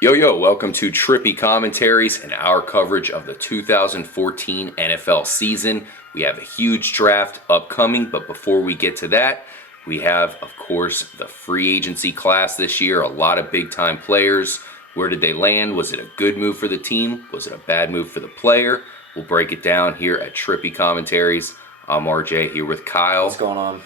Yo, welcome to Trippy Commentaries and our coverage of the 2014 NFL season. We have a huge draft upcoming, but before we get to that, we have, of course, the free agency class this year. A lot of big-time players. Where did they land? Was it a good move for the team? Was it a bad move for the player? We'll break it down here at Trippy Commentaries. I'm RJ here with Kyle. What's going on?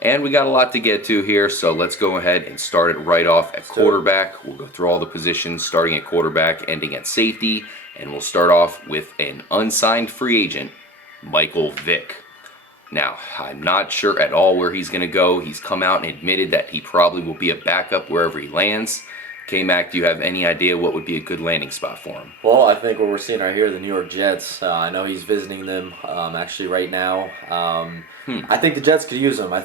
And we got a lot to get to here, so let's go ahead and start it right off at quarterback. We'll go through all the positions, starting at quarterback, ending at safety, and we'll start off with an unsigned free agent, Michael Vick. Now, I'm not sure at all where he's going to go. He's come out and admitted that he probably will be a backup wherever he lands. K-Mac, do you have any idea what would be a good landing spot for him? Well, I think what we're seeing right here, the New York Jets. I know he's visiting them actually right now. I think the Jets could use him. I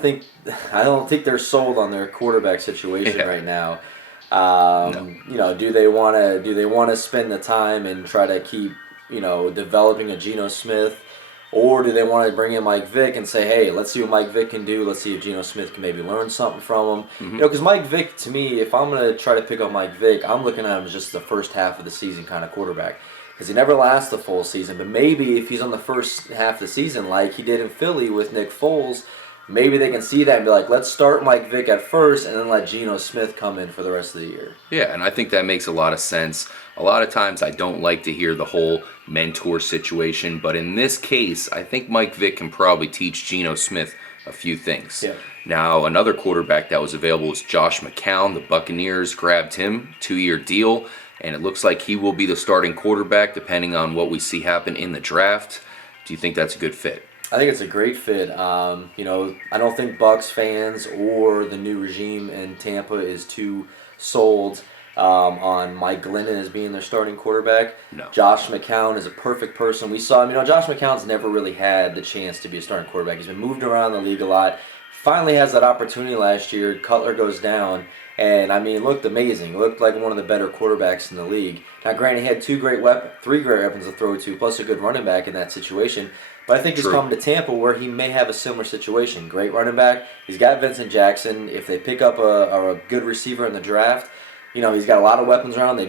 don't think they're sold on their quarterback situation right now. No. You know, do they want to spend the time and try to keep developing a Geno Smith? Or do they want to bring in Mike Vick and say, hey, let's see what Mike Vick can do. Let's see if Geno Smith can maybe learn something from him. Mm-hmm. Because Mike Vick, to me, if I'm going to try to pick up Mike Vick, I'm looking at him as just the first half of the season kind of quarterback. Because he never lasts the full season. But maybe if he's on the first half of the season like he did in Philly with Nick Foles, maybe they can see that and be like, let's start Mike Vick at first and then let Geno Smith come in for the rest of the year. Yeah, and I think that makes a lot of sense. A lot of times I don't like to hear the whole mentor situation, but in this case, I think Mike Vick can probably teach Geno Smith a few things. Yeah. Now, another quarterback that was available was Josh McCown. The Buccaneers grabbed him, 2-year deal, and it looks like he will be the starting quarterback depending on what we see happen in the draft. Do you think that's a good fit? I think it's a great fit. I don't think Bucs fans or the new regime in Tampa is too sold on Mike Glennon as being their starting quarterback. No. Josh McCown is a perfect person. We saw him. Josh McCown's never really had the chance to be a starting quarterback. He's been moved around the league a lot. Finally has that opportunity last year. Cutler goes down. And, looked amazing. Looked like one of the better quarterbacks in the league. Now, granted, he had three great weapons to throw to, plus a good running back in that situation. But I think he's come to Tampa where he may have a similar situation. Great running back. He's got Vincent Jackson. If they pick up a good receiver in the draft, he's got a lot of weapons around. They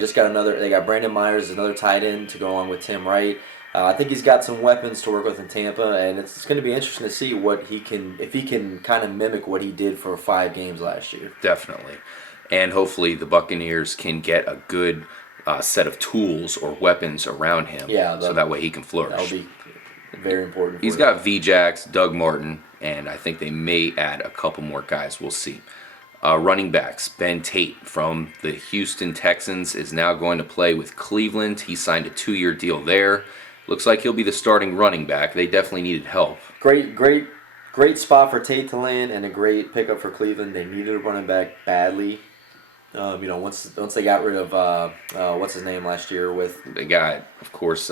got Brandon Myers, another tight end to go along with Tim Wright. I think he's got some weapons to work with in Tampa, and it's going to be interesting to see if he can kind of mimic what he did for 5 games last year. Definitely. And hopefully the Buccaneers can get a good set of tools or weapons around him so that way he can flourish. That'll be very important. He's got V-Jax, Doug Martin, and I think they may add a couple more guys. We'll see. Running backs, Ben Tate from the Houston Texans is now going to play with Cleveland. He signed a 2-year deal there. Looks like he'll be the starting running back. They definitely needed help. Great spot for Tate to land and a great pickup for Cleveland. They needed a running back badly. Once they got rid of what's his name last year with they got, of course,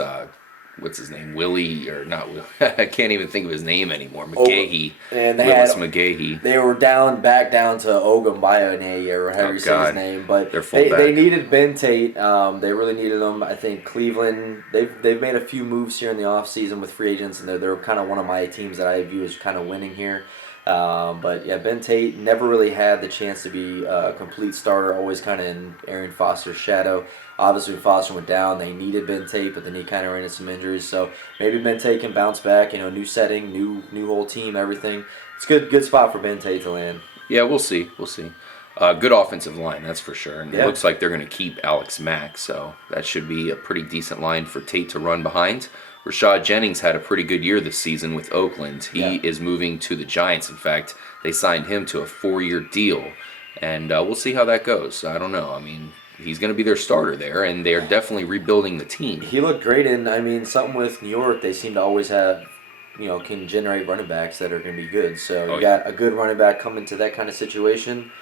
what's his name? Willie, or not Willie. I can't even think of his name anymore. McGahee. And Willis McGahee. They were back down to Ogunbayane or however you say his name. But they needed Ben Tate. They really needed him. I think Cleveland, they've made a few moves here in the offseason with free agents, and they're kind of one of my teams that I view as kind of winning here. But yeah, Ben Tate never really had the chance to be a complete starter, always kind of in Arian Foster's shadow. Obviously, when Foster went down, they needed Ben Tate, but then he kind of ran into some injuries. So maybe Ben Tate can bounce back. New setting, new whole team, everything. It's good spot for Ben Tate to land. Yeah, we'll see. Good offensive line, that's for sure. And it looks like they're going to keep Alex Mack, so that should be a pretty decent line for Tate to run behind. Rashad Jennings had a pretty good year this season with Oakland. He is moving to the Giants. In fact, they signed him to a 4-year deal, and we'll see how that goes. I don't know. He's going to be their starter there, and they're definitely rebuilding the team. He looked great, and something with New York, they seem to always have, can generate running backs that are going to be good. So you got a good running back coming to that kind of situation.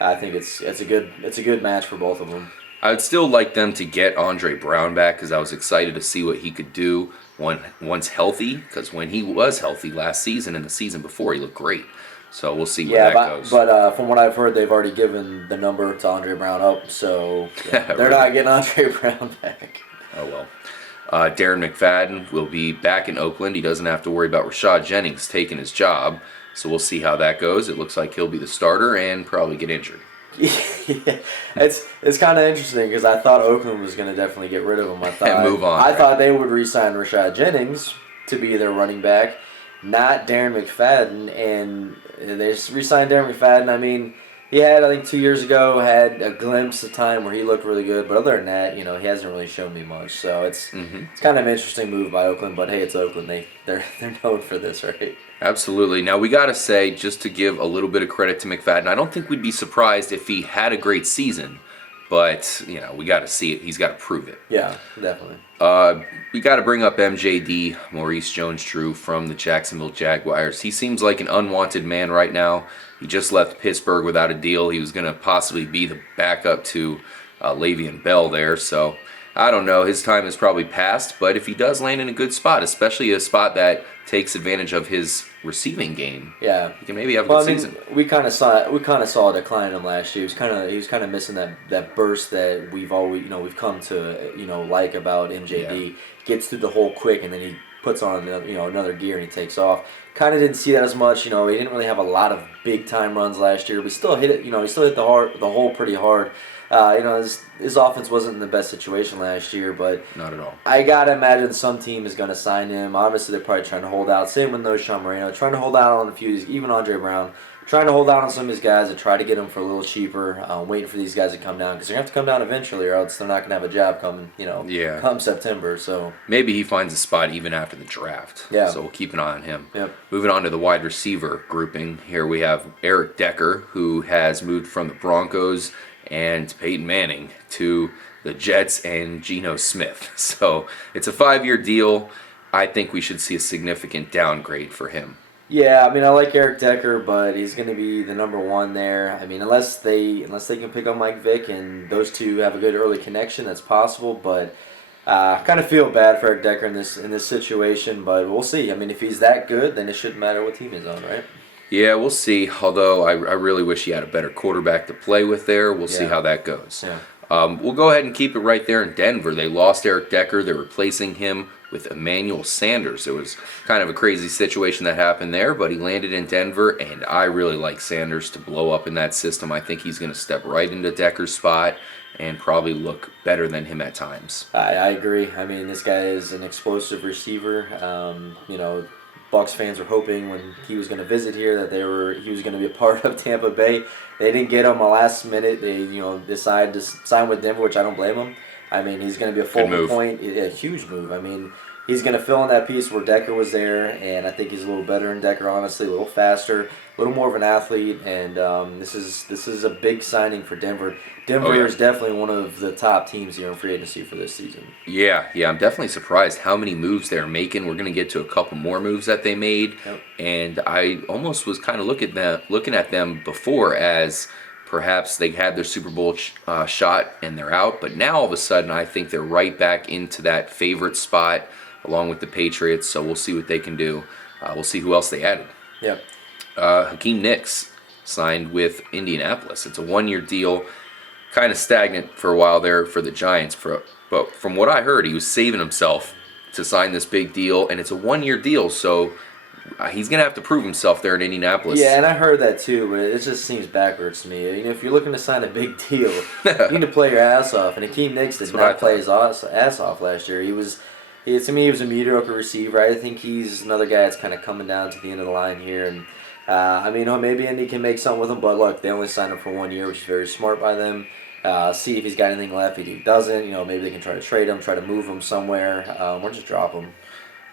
I think it's a good match for both of them. I would still like them to get Andre Brown back because I was excited to see what he could do once healthy. Because when he was healthy last season and the season before, he looked great. So we'll see where that goes. But from what I've heard, they've already given the number to Andre Brown up, so they're not getting Andre Brown back. Oh, well. Darren McFadden will be back in Oakland. He doesn't have to worry about Rashad Jennings taking his job. So we'll see how that goes. It looks like he'll be the starter and probably get injured. Yeah, it's kind of interesting because I thought Oakland was going to definitely get rid of him. And move on. I thought they would re-sign Rashad Jennings to be their running back, not Darren McFadden, and they just re-signed Darren McFadden. I mean, he had, I think 2 years ago, had a glimpse of time where he looked really good, but other than that, he hasn't really shown me much. So it's kind of an interesting move by Oakland, but hey, it's Oakland. They're known for this, right? Absolutely. Now, we got to say, just to give a little bit of credit to McFadden, I don't think we'd be surprised if he had a great season, but, we got to see it. He's got to prove it. Yeah, definitely. We got to bring up MJD, Maurice Jones-Drew from the Jacksonville Jaguars. He seems like an unwanted man right now. He just left Pittsburgh without a deal. He was going to possibly be the backup to Le'Veon Bell there, so I don't know. His time has probably passed, but if he does land in a good spot, especially a spot that takes advantage of his receiving game, yeah, he can maybe have a good season. We kind of saw a decline in him last year. He was kind of missing that burst that we've come to like about MJD. Yeah. Gets through the hole quick and then he puts on another gear and he takes off. Kind of didn't see that as much. He didn't really have a lot of big time runs last year. But still hit it. He still hit the hole pretty hard. His offense wasn't in the best situation last year, but not at all. I gotta imagine some team is gonna sign him. Obviously, they're probably trying to hold out. Same with Sean Moreno, trying to hold out on a few, even Andre Brown, trying to hold out on some of these guys to try to get them for a little cheaper. Waiting for these guys to come down because they're gonna have to come down eventually, or else they're not gonna have a job coming. Come September. So maybe he finds a spot even after the draft. Yeah. So we'll keep an eye on him. Yep. Moving on to the wide receiver grouping. Here we have Eric Decker, who has moved from the Broncos and Peyton Manning to the Jets and Geno Smith. So it's a 5-year deal. I think we should see a significant downgrade for him. Yeah, I like Eric Decker, but he's going to be the number one there. Unless they can pick up Mike Vick and those two have a good early connection, that's possible. But I kind of feel bad for Eric Decker in this situation, but we'll see. If he's that good, then it shouldn't matter what team he's on, right? Yeah, we'll see. Although I really wish he had a better quarterback to play with there. We'll see how that goes. Yeah. We'll go ahead and keep it right there in Denver. They lost Eric Decker. They're replacing him with Emmanuel Sanders. It was kind of a crazy situation that happened there, but he landed in Denver, and I really like Sanders to blow up in that system. I think he's going to step right into Decker's spot and probably look better than him at times. I agree. This guy is an explosive receiver. Bucs fans were hoping when he was going to visit here that he was going to be a part of Tampa Bay. They didn't get him last minute. They decided to sign with Denver, which I don't blame him. He's going to be a focal point, a huge move. He's going to fill in that piece where Decker was there, and I think he's a little better than Decker, honestly, a little faster, a little more of an athlete, and this is a big signing for Denver. Denver is definitely one of the top teams here in free agency for this season. Yeah, I'm definitely surprised how many moves they're making. We're going to get to a couple more moves that they made, and I almost was kind of looking at them before as perhaps they had their Super Bowl shot and they're out, but now all of a sudden I think they're right back into that favorite spot along with the Patriots, so we'll see what they can do. We'll see who else they added. Yep. Hakeem Nicks signed with Indianapolis. It's a 1-year deal, kind of stagnant for a while there for the Giants, but from what I heard, he was saving himself to sign this big deal, and it's a 1-year deal, so he's going to have to prove himself there in Indianapolis. Yeah, and I heard that too, but it just seems backwards to me. If you're looking to sign a big deal, you need to play your ass off, and Hakeem Nicks did not play his ass off last year. To me, he was a mediocre receiver. I think he's another guy that's kind of coming down to the end of the line here. And maybe Indy can make something with him, but look, they only signed him for 1 year, which is very smart by them. See if he's got anything left. If he doesn't, maybe they can try to trade him, try to move him somewhere, or just drop him.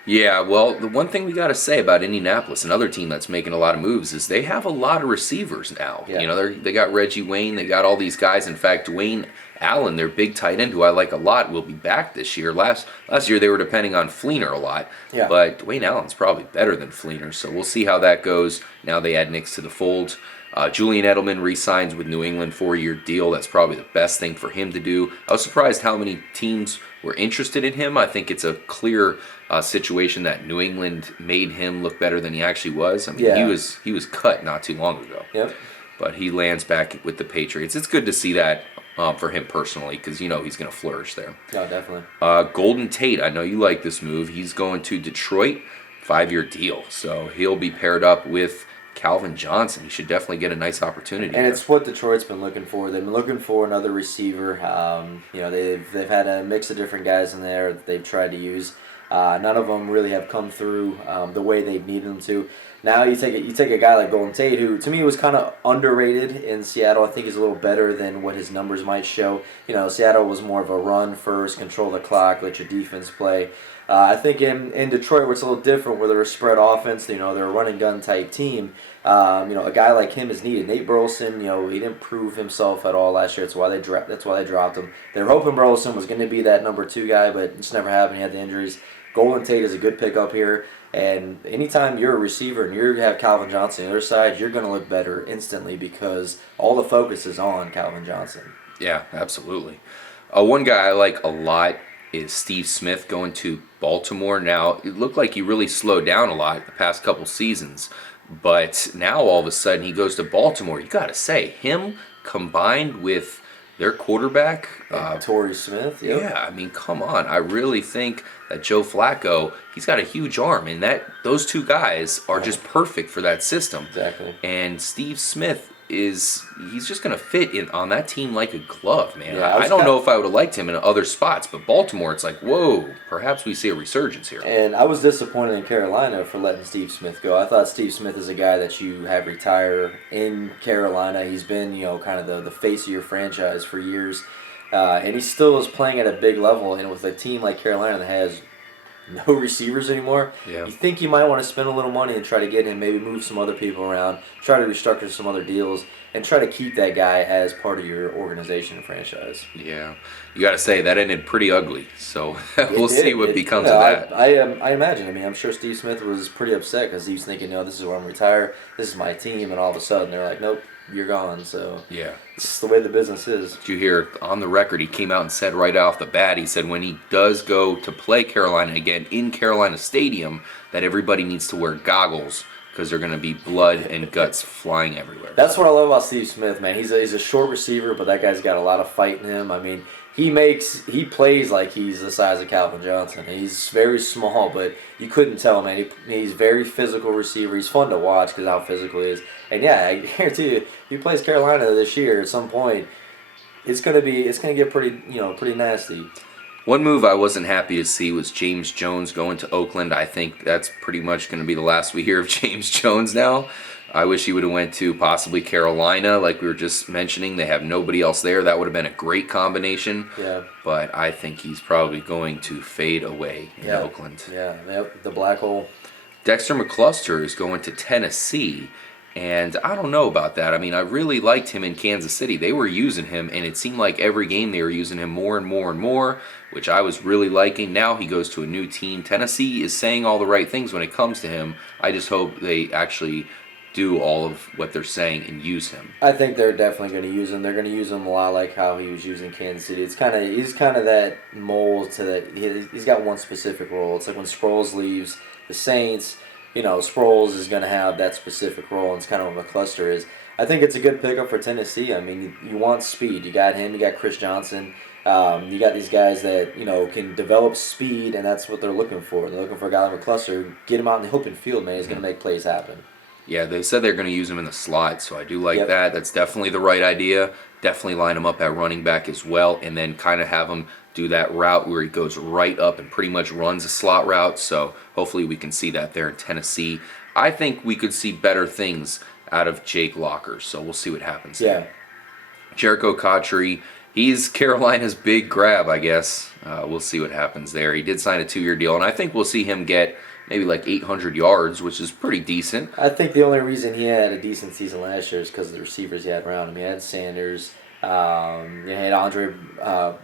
Yeah, well, the one thing we got to say about Indianapolis, another team that's making a lot of moves, is they have a lot of receivers now. Yeah. They got Reggie Wayne, they got all these guys. In fact, Dwayne Allen, their big tight end, who I like a lot, will be back this year. Last year they were depending on Fleener a lot, but Dwayne Allen's probably better than Fleener, so we'll see how that goes. Now they add Nicks to the fold. Julian Edelman re-signs with New England, 4-year deal. That's probably the best thing for him to do. I was surprised how many teams were interested in him. I think it's a clear situation that New England made him look better than he actually was. He was cut not too long ago. Yep. But he lands back with the Patriots. It's good to see that for him personally because he's going to flourish there. Yeah, definitely. Golden Tate, I know you like this move. He's going to Detroit, 5-year deal. So he'll be paired up with Calvin Johnson. He should definitely get a nice opportunity. And it's what Detroit's been looking for. They've been looking for another receiver. They've had a mix of different guys in there that they've tried to use. None of them really have come through the way they needed them to. Now you take a guy like Golden Tate, who to me was kind of underrated in Seattle. I think he's a little better than what his numbers might show. Seattle was more of a run first, control the clock, let your defense play. I think in Detroit, where it's a little different, where they're a spread offense, they're a running gun type team. A guy like him is needed. Nate Burleson, he didn't prove himself at all last year. That's why they dropped him. They were hoping Burleson was going to be that number 2 guy, but it's never happened. He had the injuries. Golden Tate is a good pickup here. And anytime you're a receiver and you have Calvin Johnson on the other side, you're going to look better instantly because all the focus is on Calvin Johnson. Yeah, absolutely. One guy I like a lot is Steve Smith going to Baltimore. Now, it looked like he really slowed down a lot the past couple seasons. But now all of a sudden he goes to Baltimore. You got to say, him combined with their quarterback, Torrey Smith. Yep. Yeah, I mean, come on. I really think that Joe Flacco, he's got a huge arm, and those two guys are just perfect for that system. Exactly. And Steve Smith he's just going to fit in on that team like a glove, man. Yeah, I don't know if I would have liked him in other spots, but Baltimore, it's like, whoa, perhaps we see a resurgence here. And I was disappointed in Carolina for letting Steve Smith go. I thought Steve Smith is a guy that you have retire in Carolina. He's been, kind of the face of your franchise for years. And he still is playing at a big level. And with a team like Carolina that has no receivers anymore, yeah. You think you might want to spend a little money and try to get him, maybe move some other people around, try to restructure some other deals, and try to keep that guy as part of your organization and franchise. Yeah. You got to say, that ended pretty ugly. So we'll see what becomes of that. I imagine. I mean, I'm sure Steve Smith was pretty upset because he was thinking, this is where I'm retire, this is my team, and all of a sudden they're like, nope, you're gone. So yeah, it's the way the business is. Did you hear on the record, he came out and said right off the bat, he said when he does go to play Carolina again in Carolina Stadium, that everybody needs to wear goggles because they're going to be blood and guts flying everywhere. That's what I love about Steve Smith, man. He's a short receiver, but that guy's got a lot of fight in him. I mean, he plays like he's the size of Calvin Johnson. He's very small, but you couldn't tell, man. He's very physical receiver. He's fun to watch because how physical he is. And yeah, I guarantee you, if he plays Carolina this year at some point, it's gonna get pretty nasty. One move I wasn't happy to see was James Jones going to Oakland. I think that's pretty much going to be the last we hear of James Jones now. I wish he would have went to possibly Carolina, like we were just mentioning. They have nobody else there. That would have been a great combination. Yeah. But I think he's probably going to fade away in Oakland. Yeah, yep, the black hole. Dexter McCluster is going to Tennessee. And I don't know about that. I mean, I really liked him in Kansas City. They were using him, and it seemed like every game they were using him more and more and more, which I was really liking. Now he goes to a new team. Tennessee is saying all the right things when it comes to him. I just hope they actually do all of what they're saying and use him. I think they're definitely going to use him. They're going to use him a lot like how he was using Kansas City. He's kind of that mold to that. He's got one specific role. It's like when Sproles leaves the Saints. Sproles is going to have that specific role, and it's kind of what McCluster is. I think it's a good pickup for Tennessee. I mean, you want speed. You got him. You got Chris Johnson. You got these guys that, can develop speed, and that's what they're looking for. They're looking for a guy like McCluster. Get him out in the open field, man. He's going to make plays happen. Yeah, they said they're going to use him in the slot, so I do like that. That's definitely the right idea. Definitely line him up at running back as well, and then kind of have him do that route where he goes right up and pretty much runs a slot route. So hopefully we can see that there in Tennessee. I think we could see better things out of Jake Locker, so we'll see what happens. Yeah. Jericho Cotchery, he's Carolina's big grab, I guess. We'll see what happens there. He did sign a 2-year deal, and I think we'll see him get maybe like 800 yards, which is pretty decent. I think the only reason he had a decent season last year is because of the receivers he had around him. He had Sanders. You had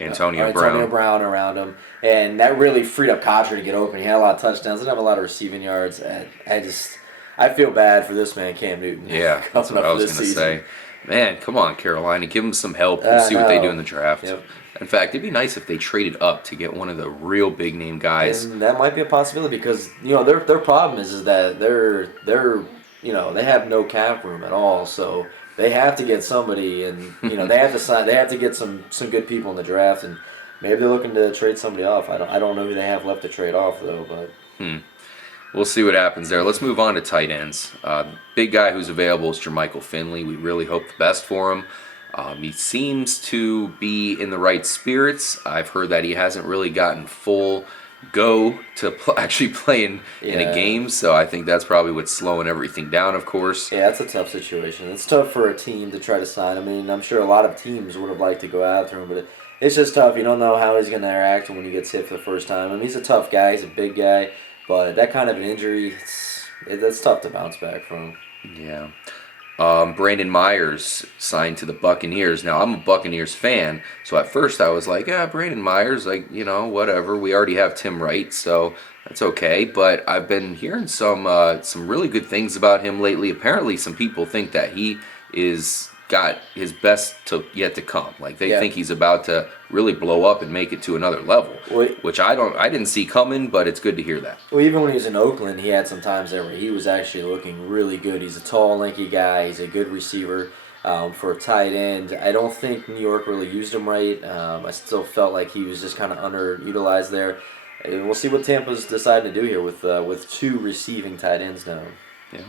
Antonio Brown around him, and that really freed up Cotchery to get open. He had a lot of touchdowns. Didn't have a lot of receiving yards. I feel bad for this man, Cam Newton. Yeah, that's what I was going to say. Man, come on, Carolina, give him some help. We'll see what they do in the draft. Yep. In fact, it'd be nice if they traded up to get one of the real big name guys. And that might be a possibility because their problem is that they're they have no cap room at all. So they have to get somebody, and they have to get some good people in the draft, and maybe they're looking to trade somebody off. I don't know who they have left to trade off though, but. we'll see what happens there. Let's move on to tight ends. Big guy who's available is Jermichael Finley. We really hope the best for him. He seems to be in the right spirits. I've heard that he hasn't really gotten full go to actually play in a game, so I think that's probably what's slowing everything down, of course. Yeah, it's a tough situation. It's tough for a team to try to sign. I mean, I'm sure a lot of teams would have liked to go after him, but it's just tough. You don't know how he's going to interact when he gets hit for the first time. I mean, he's a tough guy. He's a big guy, but that kind of an injury, it's tough to bounce back from. Yeah. Brandon Myers signed to the Buccaneers. Now, I'm a Buccaneers fan, so at first I was like, yeah, Brandon Myers, like, whatever. We already have Tim Wright, so that's okay. But I've been hearing some really good things about him lately. Apparently, some people think that he is got his best yet to come. Like, they think he's about to really blow up and make it to another level, which I didn't see coming, but it's good to hear that. Well, even when he was in Oakland, he had some times there where he was actually looking really good. He's a tall, lanky guy. He's a good receiver for a tight end. I don't think New York really used him right. I still felt like he was just kind of underutilized there. And we'll see what Tampa's deciding to do here with two receiving tight ends now. Yeah.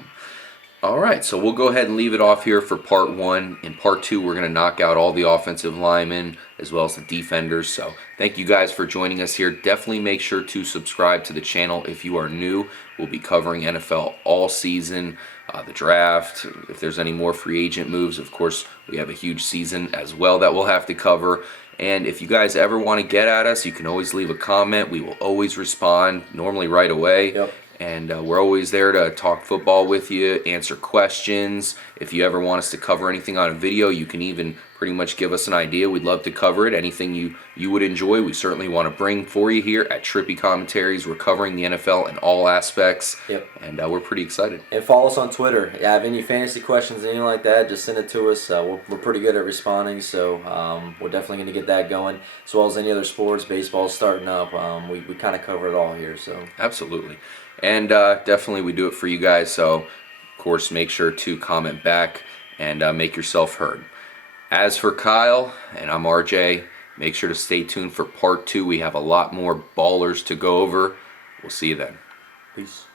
All right, so we'll go ahead and leave it off here for part one. In part two, we're going to knock out all the offensive linemen as well as the defenders. So thank you guys for joining us here. Definitely make sure to subscribe to the channel if you are new. We'll be covering NFL all season, the draft. If there's any more free agent moves, of course, we have a huge season as well that we'll have to cover. And if you guys ever want to get at us, you can always leave a comment. We will always respond, normally right away. Yep. And we're always there to talk football with you, answer questions. If you ever want us to cover anything on a video, you can even pretty much give us an idea. We'd love to cover it. Anything you would enjoy, we certainly want to bring for you here at Trippy Commentaries. We're covering the NFL in all aspects. Yep. And we're pretty excited. And follow us on Twitter. If you have any fantasy questions, anything like that, just send it to us. We're pretty good at responding, so we're definitely going to get that going. As well as any other sports, baseball's starting up. We kind of cover it all here. So Absolutely. And definitely we do it for you guys, so of course make sure to comment back and make yourself heard. As for Kyle, and I'm RJ, make sure to stay tuned for part two. We have a lot more ballers to go over. We'll see you then. peace.